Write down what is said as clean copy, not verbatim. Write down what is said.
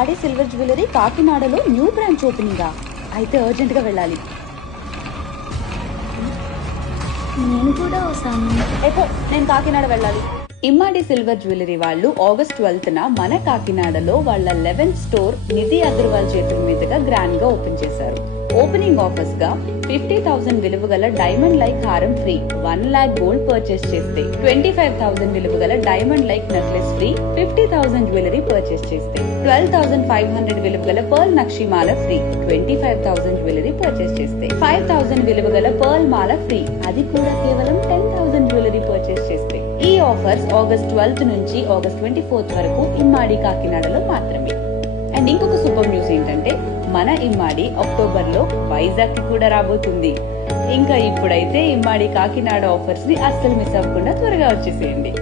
ఇమ్మాడి silver jewellery కాకినాడలో new branch opening. అయితే urgent గా వెళ్ళాలి. నేను కూడా వస్తాను. నేను కాకినాడ వెళ్ళాలి. ఇమ్మాడి సిల్వర్ జ్యువెలరీ వాళ్ళు August 12th మన కాకినాడలో వాళ్ళ 11th స్టోర్ నిధి అగర్వాల్ చేతుల మీదుగా గ్రాండ్ గా ఓపెన్ చేశారు. ఓపెనింగ్ ఆఫర్స్ గా 50,000 విలువ గల డైమండ్ లైక్ హారం ఫ్రీ, 1 lakh గోల్డ్ పర్చేస్ చేస్తే 25,000 విలువ గల diamond like necklace free, 50,000 jewellery purchase చేస్తే 12,500 విలువ గల పర్ల్ నక్షిమాల ఫ్రీ, 25,000 జ్యువెలరీ పర్చేస్ చేస్తే 5,000 విలువ గల పర్ల్ మాల ఫ్రీ, అది కూడా కేవలం 10,000 జ్యువెలరీ పర్చేస్ చేస్తే. ఈ ఆఫర్స్ August 12th నుంచి August 24th వరకు ఇమ్మాడి కాకినాడలో మాత్రమే. అండ్ ఇంకొక సూపర్ న్యూస్ ఏంటంటే మన ఇమ్మాడి అక్టోబర్ లో వైజాగ్ కి కూడా రాబోతుంది. ఇంకా ఇప్పుడైతే ఇమ్మాడి కాకినాడ ఆఫర్స్ ని అస్సలు మిస్ అవ్వకుండా త్వరగా వచ్చేసేయండి.